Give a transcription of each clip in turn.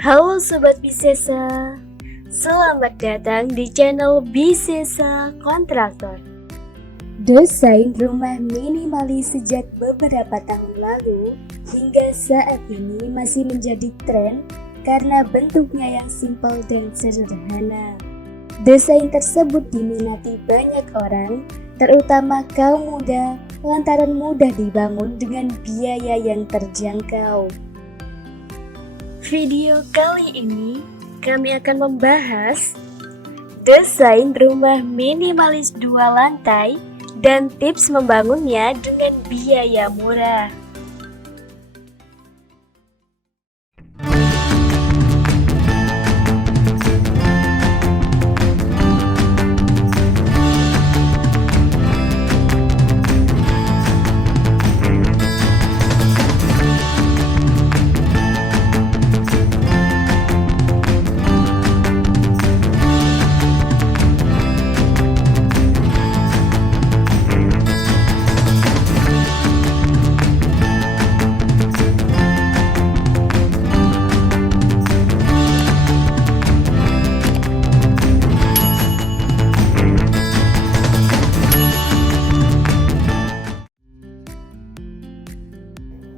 Halo Sobat Bisesa, selamat datang di channel Bisesa Kontraktor. Desain rumah minimalis sejak beberapa tahun lalu hingga saat ini masih menjadi tren karena bentuknya yang simpel dan sederhana. Desain tersebut diminati banyak orang, terutama kaum muda, lantaran mudah dibangun dengan biaya yang terjangkau. Video kali ini kami akan membahas desain rumah minimalis 2 lantai dan tips membangunnya dengan biaya murah.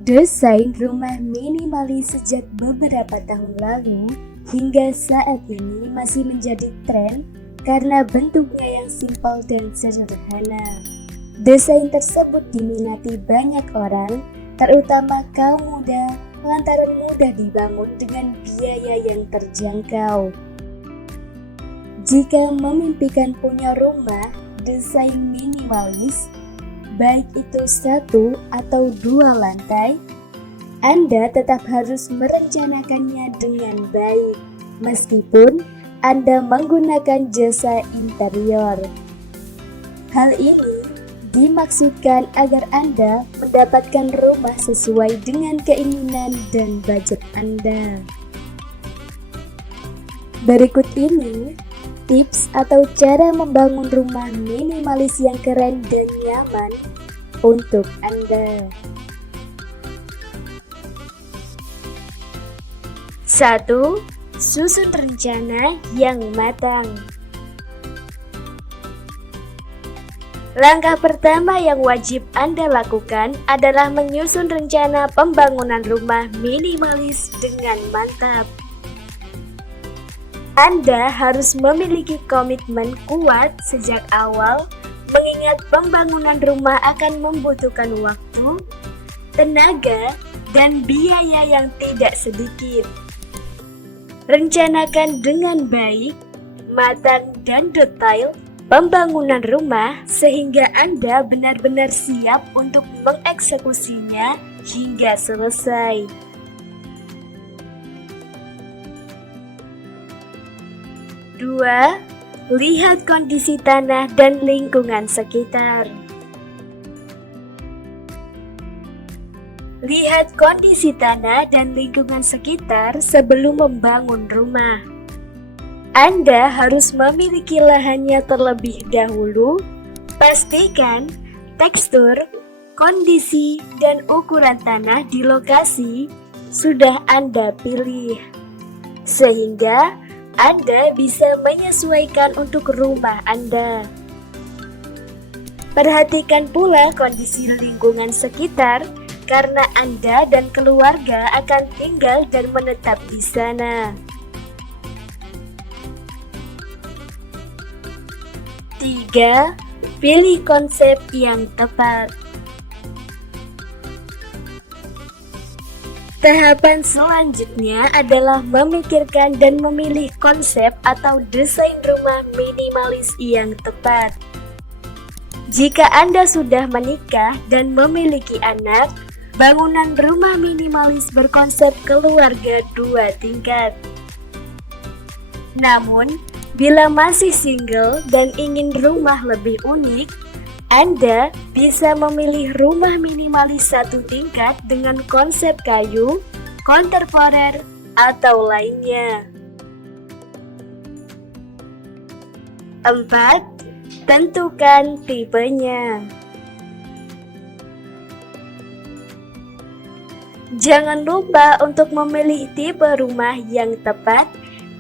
Desain rumah minimalis sejak beberapa tahun lalu hingga saat ini masih menjadi tren karena bentuknya yang simpel dan sederhana. Desain tersebut diminati banyak orang, terutama kaum muda, lantaran mudah dibangun dengan biaya yang terjangkau. Jika memimpikan punya rumah desain minimalis, baik itu 1 atau 2 lantai, Anda tetap harus merencanakannya dengan baik, meskipun Anda menggunakan jasa interior. Hal ini dimaksudkan agar Anda mendapatkan rumah sesuai dengan keinginan dan budget Anda. Berikut ini tips atau cara membangun rumah minimalis yang keren dan nyaman untuk Anda. 1. Susun rencana yang matang. Langkah pertama yang wajib Anda lakukan adalah menyusun rencana pembangunan rumah minimalis dengan mantap. Anda harus memiliki komitmen kuat sejak awal, mengingat pembangunan rumah akan membutuhkan waktu, tenaga, dan biaya yang tidak sedikit. Rencanakan dengan baik, matang, dan detail pembangunan rumah sehingga Anda benar-benar siap untuk mengeksekusinya hingga selesai. 2. Lihat kondisi tanah dan lingkungan sekitar. Lihat kondisi tanah dan lingkungan sekitar sebelum membangun rumah. Anda harus memiliki lahannya terlebih dahulu. Pastikan tekstur, kondisi, dan ukuran tanah di lokasi sudah Anda pilih, sehingga Anda bisa menyesuaikan untuk rumah Anda. Perhatikan pula kondisi lingkungan sekitar karena Anda dan keluarga akan tinggal dan menetap di sana. 3. Pilih konsep yang tepat. Tahapan selanjutnya adalah memikirkan dan memilih konsep atau desain rumah minimalis yang tepat. Jika Anda sudah menikah dan memiliki anak, bangunan rumah minimalis berkonsep keluarga 2 tingkat. Namun, bila masih single dan ingin rumah lebih unik, Anda bisa memilih rumah minimalis 1 tingkat dengan konsep kayu, kontemporer, atau lainnya. 4. Tentukan tipenya. Jangan lupa untuk memilih tipe rumah yang tepat,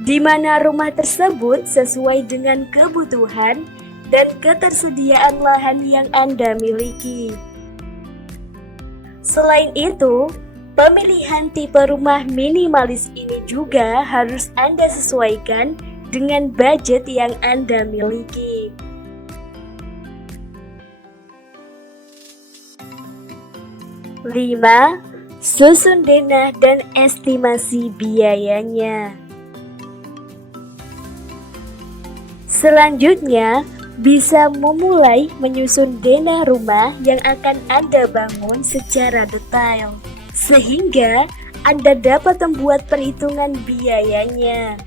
di mana rumah tersebut sesuai dengan kebutuhan dan ketersediaan lahan yang Anda miliki. Selain itu, pemilihan tipe rumah minimalis ini juga harus Anda sesuaikan dengan budget yang Anda miliki. Lima, susun dana dan estimasi biayanya. Selanjutnya, bisa memulai menyusun dana rumah yang akan Anda bangun secara detail, sehingga Anda dapat membuat perhitungan biayanya.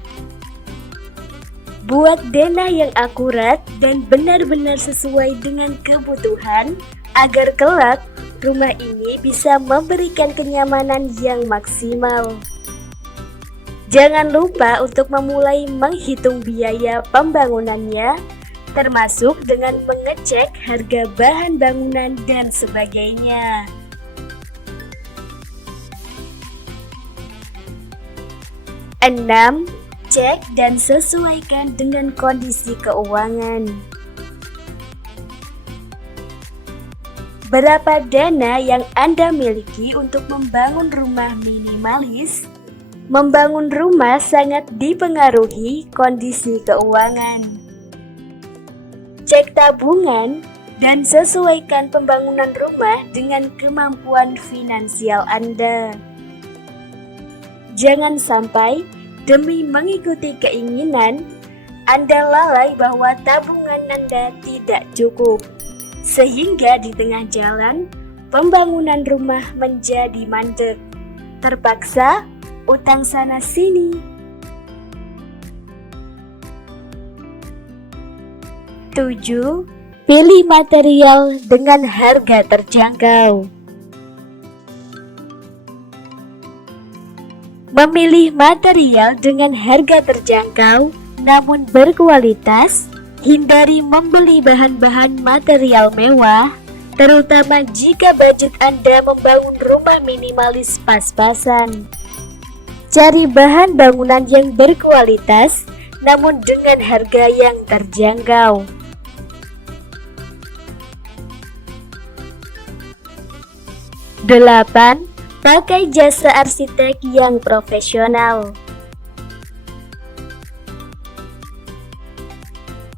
Buat dana yang akurat dan benar-benar sesuai dengan kebutuhan, agar kelak rumah ini bisa memberikan kenyamanan yang maksimal. Jangan lupa untuk memulai menghitung biaya pembangunannya, termasuk dengan mengecek harga bahan bangunan dan sebagainya. 6. Cek dan sesuaikan dengan kondisi keuangan. Berapa dana yang Anda miliki untuk membangun rumah minimalis? Membangun rumah sangat dipengaruhi kondisi keuangan. Cek tabungan dan sesuaikan pembangunan rumah dengan kemampuan finansial Anda. Jangan sampai demi mengikuti keinginan, Anda lalai bahwa tabungan Anda tidak cukup, sehingga di tengah jalan pembangunan rumah menjadi mandek, terpaksa utang sana sini. 7. Pilih material dengan harga terjangkau. Memilih material dengan harga terjangkau namun berkualitas. Hindari membeli bahan-bahan material mewah, terutama jika budget Anda membangun rumah minimalis pas-pasan. Cari bahan bangunan yang berkualitas namun dengan harga yang terjangkau. 8. Pakai jasa arsitek yang profesional.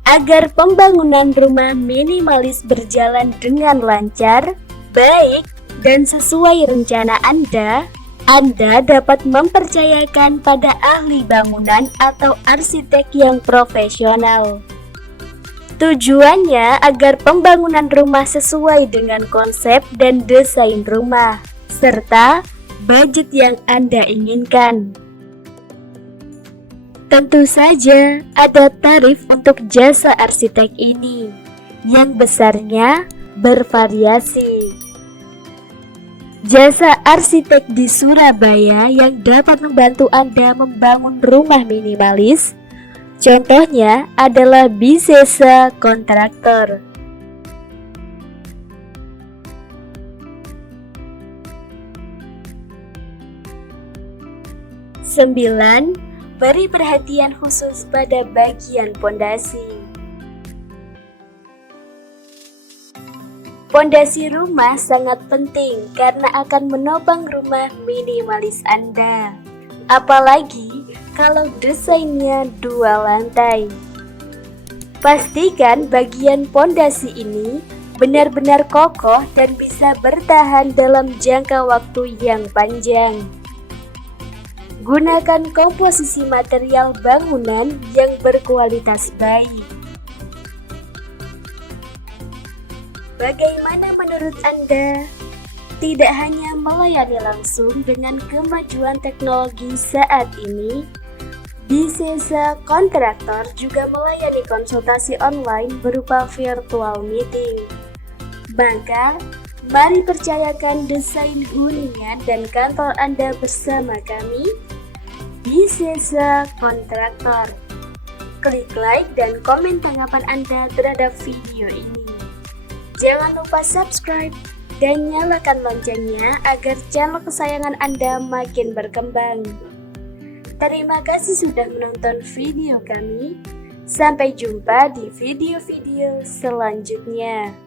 Agar pembangunan rumah minimalis berjalan dengan lancar, baik, dan sesuai rencana Anda dapat mempercayakan pada ahli bangunan atau arsitek yang profesional. Tujuannya agar pembangunan rumah sesuai dengan konsep dan desain rumah, serta budget yang Anda inginkan. Tentu saja ada tarif untuk jasa arsitek ini, yang besarnya bervariasi. Jasa arsitek di Surabaya yang dapat membantu Anda membangun rumah minimalis, contohnya adalah Bisesa Kontraktor. 9. Beri perhatian khusus pada bagian pondasi. Pondasi rumah sangat penting karena akan menopang rumah minimalis Anda. Apalagi kalau desainnya 2 lantai. Pastikan bagian pondasi ini benar-benar kokoh dan bisa bertahan dalam jangka waktu yang panjang. Gunakan komposisi material bangunan yang berkualitas baik. Bagaimana menurut Anda? Tidak hanya melayani langsung dengan kemajuan teknologi saat ini, Bisesa Kontraktor juga melayani konsultasi online berupa virtual meeting. Maka, mari percayakan desain hunian dan kantor Anda bersama kami, Bisesa Kontraktor. Klik like dan komen tanggapan Anda terhadap video ini. Jangan lupa subscribe dan nyalakan loncengnya agar channel kesayangan Anda makin berkembang. Terima kasih sudah menonton video kami. Sampai jumpa di video-video selanjutnya.